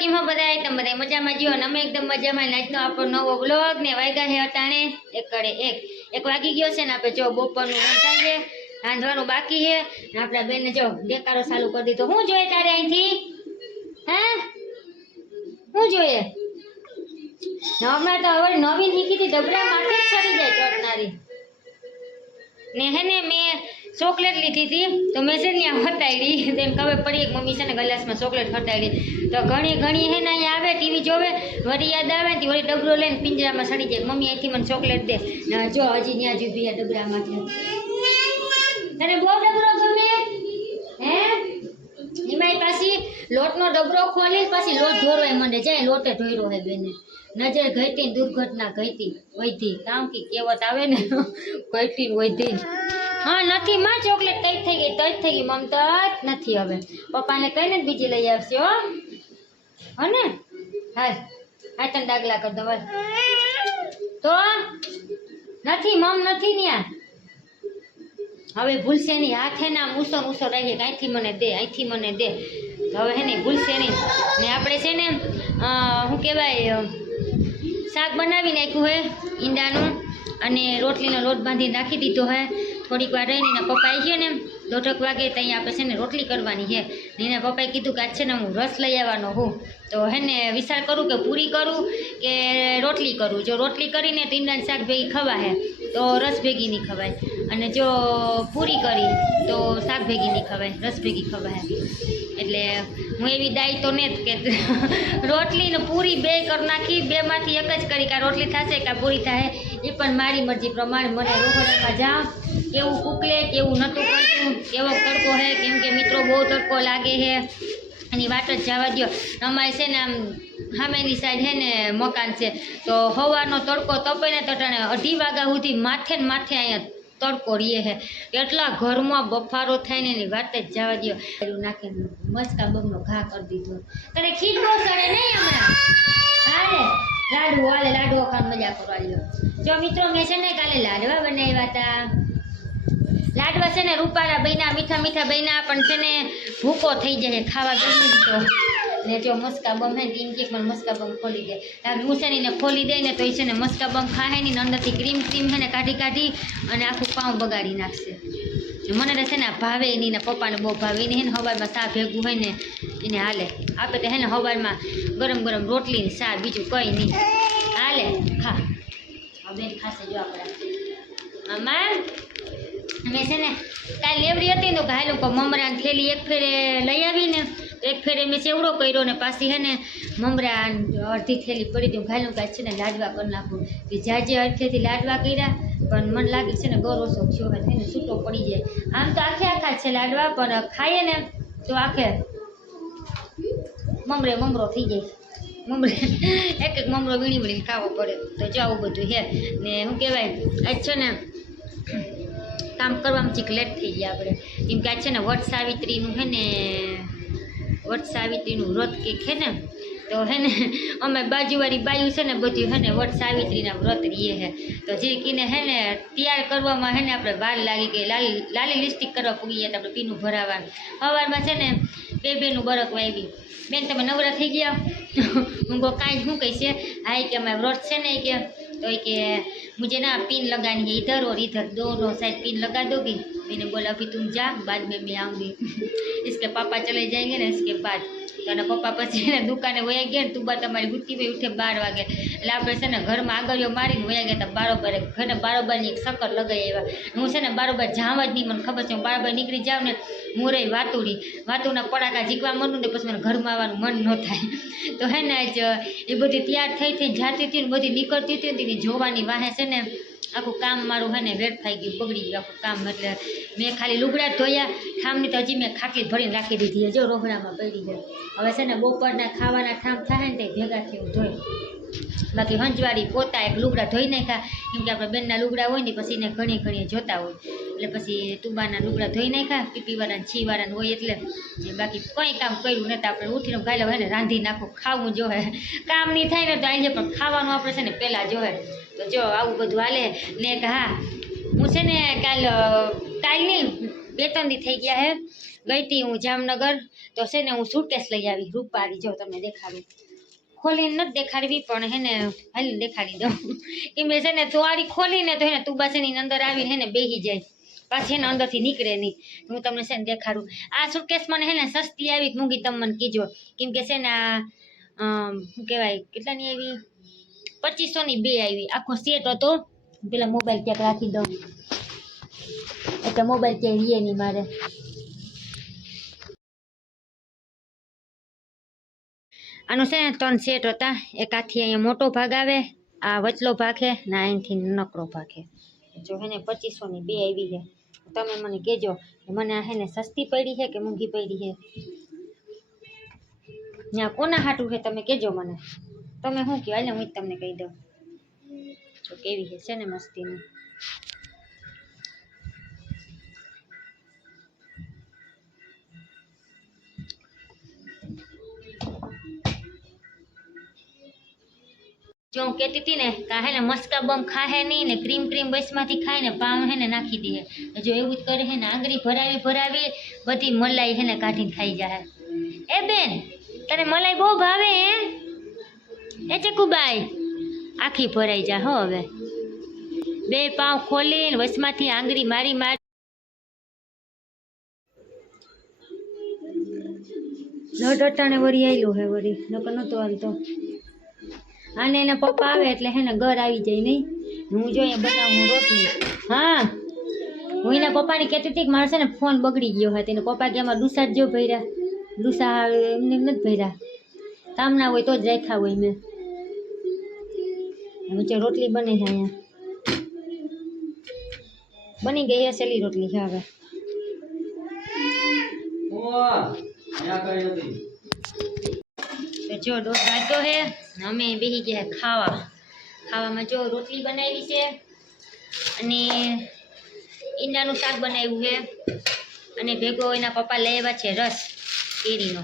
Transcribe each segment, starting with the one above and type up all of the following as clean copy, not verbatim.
કેમ હો બધાય? તમે બધા મજામાં જીઓ ને અમે એકદમ મજામાં. આજનો આપણો નવો વ્લોગ ને વાગ્યા છે અટાણે 1 વાગી ગયો છે ને આપણે જો બપોરનું રાંધાઈએ રાંધવાનું બાકી છે ને આપણા બેને જો દેકારો ચાલુ કરી દીધો. શું જોઈએ તારે અહીંથી? હે શું જોઈએ? હમણાં તો હવે નવીન શીખી હતી ડબરા માથે જ ચડી જાય ચોટનારી ને હે ને મેં ચોકલેટ લીધી હતી તો મેં છે ને હટાડી તો એમ ખબર પડી કે મમ્મી છે ને ગ્લાસમાં ચોકલેટ હટાડી તો ઘણી હે ને અહીંયા આવે ટીવી જોવે વળી યાદ આવે ને વળી ડબરો લઈને પિંજરામાં સડી જાય મમ્મી અહીંથી મને ચોકલેટ દે ને જો હજી ત્યાં જ ઊભી ડબરામાંથી. તને બહુ ડબરો ગમે હે? એમાં પાછી લોટનો ડબરો ખોલી પછી લોટ ઢોરવાય મને જાય લોટે ઢોર્યો હે બેને નજર ઘટી દુર્ઘટના ઘટી વધી કામ કે કહેવત આવે ને ઘટી વધી. હા નથી માં ચોકલેટ તઈ થઈ ગઈ મમતા નથી હવે પપ્પાને કહીને જ બીજી લઈ આવશે હો ને. હાલ આ તને ડાગલા કર દો તો નથી મમ નથી ન્યા હવે ભૂલશે નહીં હાથ હે ને આમ ઊંસો રાખીએ કે અહીંથી મને દે હવે હે ને ભૂલશે નહીં ને આપણે છે ને શું કહેવાય શાક બનાવી નાખ્યું હે ઈંડાનું અને રોટલીનો લોટ બાંધી નાખી દીધો હે. થોડીક વાર રહીને એના પપ્પાએ છે ને 1:30 વાગે ત્યાં આપણે છે ને રોટલી કરવાની છે ને એના પપ્પાએ કીધું કે આજ છે ને હું રસ લઈ આવવાનો હું તો હે ને વિચાર કરું કે પૂરી કરું કે રોટલી કરું. જો રોટલી કરીને તો ઈંડાનું શાક ભેગી ખવાય તો રસ ભેગી નહીં ખવાય અને જો પૂરી કરી તો શાક ભેગી નહીં ખવાય રસ ભેગી ખવાય. એટલે હું એવી દાઈ તો ને કે રોટલી ને પૂરી બે કરી નાખી બેમાંથી એક જ કરી કાં રોટલી થશે કાં પૂરી થાય એ પણ મારી મરજી પ્રમાણે. મને રોહડામાં જાઉં કેવું કૂકલે કેવું નહોતું કરતું કેવો તડકો હે કેમ કે મિત્રો બહુ તડકો લાગે છે એની વાત જ જવા દો. અમારે છે ને આમ સામેની સાઈડ છે ને મકાન છે તો સવારનો તડકો તપે ને તો 2:30 વાગ્યા સુધી માથે ને માથે અહીંયા તડકો રીએ છે એટલા ઘરમાં બફારો થાય ને એની વાત જ જવા દો. નાખીને મસ્કા બમનો ઘા કરી દીધો. તને ખીર બહુ સડે નહીં હમણાં? હાલે લાડવો ખાન મજા કરવા લ્યો. જો મિત્રો મેં છે ને કાલે લાડવા બનાવ્યા હતા. લાડવા છે ને રૂપારા બન્યા મીઠા બન્યા પણ છે ને ભૂકો થઈ જાય ખાવા ગમી તો ને જો મસ્કા બમ હે ટીમ કેક મને મસ્કા બમ ખોલી દે મુસેનીને ખોલી દે ને તો એ છે ને મસ્કા બમ ખાહે ની અંદરથી ક્રીમ હે ને કાઢી અને આખું પાઉં બગાડી નાખશે. મને તો છે ને ભાવે એની ને પપ્પાને બહુ ભાવે એને હે ને સવારમાં ચા ભેગું હોય ને એને હાલે આપે તો હે ને સવારમાં ગરમ રોટલી ને ચા બીજું કંઈ નહીં હાલે ખા. હવે ખાશે જો આપણે આમાં મેં છે ને કાલે લેવડી હતી તો ઘાયલું મમરાની થેલી એક ફેરે લઈ આવીને એક ફેરે મેં ચેવડો કર્યો ને પાછી હે ને મમરા અડધી થેલી પડી હતી ઘાયલું કાંઈ છે ને લાડવા કરી નાખું કે જાજે અડધેથી લાડવા કર્યા પણ મને લાગે છે ને ગરોસો થયો હોય ને છૂટો પડી જાય. આમ તો આખા છે લાડવા પણ ખાઈએ ને તો આખે મમરો થઈ જાય એક મમરો વીણી ખાવો પડે તો જો આવું બધું છે ને શું કહેવાય આજ છે ને કામ કરવામાં ચીક લેટ થઈ ગયા આપણે કેમ કે આજ છે ને વટ સાવિત્રીનું વ્રત કે છે ને તો હે ને અમે બાજુવાળી બાયું છે ને બધું હે ને વટ સાવિત્રીના વ્રત રહીએ છે તો જે કીને હે ને તૈયાર કરવામાં હે ને આપણે વાર લાગી ગઈ લાલી લિપસ્ટિક કરવા પૂગી ગયા આપણે પીનું ભરાવાનું. સવારમાં છે ને બેનું બરક વાવી બેન તમે નવરા થઈ ગયા હું કાંઈ શું કહીશ હા કે અમે વ્રત છે ને કે तो कि मुझे ना पिन लगानी है इधर और इधर दोनों साइड पिन लगा दोगी. मैंने बोला अभी तुम जा बाद में मैं आऊँगी. इसके पापा चले जाएंगे ना इसके बाद तो पप्पा પછી ને દુકાને વયા ગયા ને તુંબા તમારી ગુત્તી ભાઈ ઉઠે 12 વાગે એટલે આપણે છે ને ઘરમાં આગળીઓ મારીને વયા ગયા હતા બારોબાર ઘરે બારોબારની એક સકર લગાવી આવ્યા. હું છે ને બારોબાર જાવ જ નહીં મને ખબર છે હું બારોબાર નીકળી જાઉં ને મોરે વાતુના પડાકા જીકવા માંડું ને પછી મને ઘરમાં આવવાનું મન ન થાય તો હે ને આજ એ બધી તૈયાર થઈ જાતી હતી ને બધી નીકળતી હતી ને જોવાની વાહે છે ને આખું કામ મારું હે ને વેડફાઈ ગયું બગડી ગયું આખું કામ. એટલે મેં ખાલી લુગડા ધોયા ઠામની તો હજી મેં ખાટલી ભરીને રાખી દીધી જો રોહડામાં પડી છે. હવે છે ને બપોરના ખાવાના ઠામ થાય ને તે ભેગા થયું ધોઈ બાકી હંજવાળી પોતા એક લુગડા ધોઈ નાખ્યા કેમ કે આપણે બેનના લુગડા હોય ને પછી એને ઘણી જોતા હોય એટલે પછી તુબાના લુગડા ધોઈ નાખ્યા પીપીવાળાને છીવાળાને હોય એટલે બાકી કંઈ કામ કર્યું નથી. આપણે ઉઠીને ગાયલો હોય ને રાંધી નાખું ખાવું જોહે કામ નહીં થાય ને તો આવી પણ ખાવાનું આપણે છે ને પહેલાં જોહે તો જો આવું બધું હાલે ને. હા હું છે ને કાલની 2-3 દી થઈ ગયા હે ગઈ હતી હું જામનગર, તો છે ને હું સુટકેસ લઈ આવી રૂપારી, જો તમને દેખાડું, ખોલીને નથી દેખાડવી પણ હે ને હાલ દેખાડી દઉં કેમ કે છે ને તોવારી ખોલીને તો હે ને તુબા છે ને અંદર આવીને હે ને બેસી જાય, પાછી એને અંદરથી નીકળે નહીં. હું તમને છે ને દેખાડું. આ સુટકેસ મને હે ને સસ્તી આવી મૂંગી, તમે મને કીજો, કેમ કે છે ને આ શું કહેવાય કેટલાની આવી, 2500ની 2 આવી, આખો સેટ હતો. પેલા મોબાઈલ ક્યાંક રાખી દઉં, એટલે મોબાઈલ ક્યાંય રીએ નહીં મારે. આનું છે ને 3 સેટ હતા. એક આથી અહીંયા મોટો ભાગ આવે, આ વચલો ભાગ છે ને અહીંથી નકરો ભાગ છે. જો હે ને 2500ની 2 આવી છે. તમે મને કહેજો કે મને આ હે ને સસ્તી પડી છે કે મોંઘી પડી છે, ત્યાં કોના હાટું છે તમે કહેજો મને. તમે શું કહો, એટલે હું જ તમને કહી દઉં. જો કેવી છે ને મસ્તીની. જો હું કહેતી હતી ને કે હે ને મસ્કા બમ ખાહે નહીં ને ક્રીમ બસમાંથી ખાય ને પાવ હે ને નાખી દે. જો એવું જ કરે હે ને આંગળી ભરાવી બધી મલાઈ હે ને કાઢીને ખાઈ જાય. એ બેન તને મલાઈ બહુ ભાવે હે? એ ચકુબાઈ આખી ભરાઈ જા હો. હવે 2 પાવ ખોલીને વસમાંથી આંગળી મારી નટાણે વરી આવેલો હે, વરી નકર નતો હાલતો. આને એના પપ્પા આવે એટલે હે ને ઘર આવી જાય નહીં. હું જો અહીંયા બનાવું રોટલી. હા હું એના પપ્પાને કહેતી હતી કે મારે છે ને ફોન બગડી ગયો હોય, તેને પપ્પા કે એમાં ડૂસા જ જો ભર્યા, ડૂસા એમને નથી ભર્યા, કામ ના હોય તો જ રાખ્યા હોય મેં. હવે જો રોટલી બને છે, અહીંયા બની ગઈ હશે સેલી રોટલી છે. હવે જો 1:30 વાગ્યો છે, અમે બેસી ગયા ખાવામાં. જો રોટલી બનાવી છે અને ઈંડાનું શાક બનાવ્યું છે, અને ભેગો એના પપ્પા લઈ આવ્યા છે રસ કેરીનો.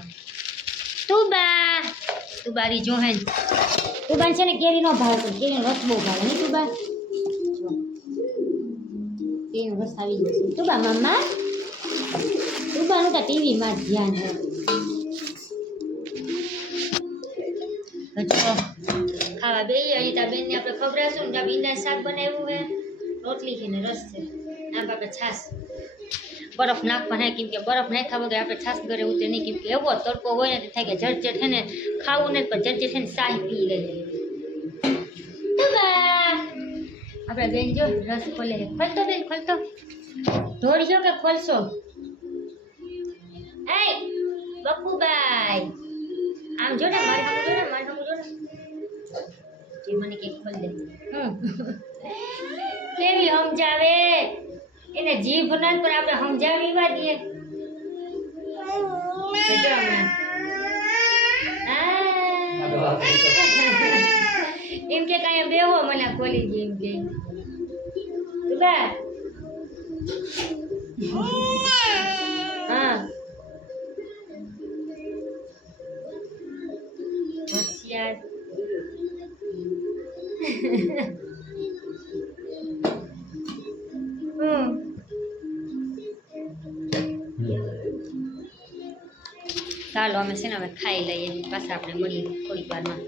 તુબારી જોહેન તુબાન છે ને કેરીનો ભાવ છે, કેરીનો રસ બહુ ભાવે નહીં તુબા? કેરીનો રસ આવી ગયો છે. તુબા મમ્મા, તુબાનું તો ટીવીમાં જ ધ્યાન છે. ખાવા બે અનિતા બેનને આપણે ખબરાશું ને ઈંડાનું શાક બનાવ્યું છે, રોટલી છે ને રસ છે. આમ આપણે છાશ બરફ નાખવાના, કેમ કે બરફ નાખ્યા વગર આપણે છાશ ઘરે ઉતરે નહીં, કેમ કે એવો તડકો હોય ને થાય કે ઝટઝટ છે ને ખાવું ને પણ ઝટઝટ છે ને શાહી પી લઈએ. આપણે બેન જો રસ ખોલે. ખોલતો બેન ખોલતો, ઢોળજો કે ખોલશો? એ બકુબાઈ આમ જો ને મારે જો ને જે મને કે ખોલ દે. કેવી સમજાવે એને, જીભ ના પર આપણે સમજાવી વા દઈએ. એમ કે કાંઈ બેહો મને ખોલી દે એમ કે. હા હોશિયાર. ચાલો અમે છે ને હવે ખાઈ લઈએ, પાછા આપણે મળીએ થોડીક વારમાં.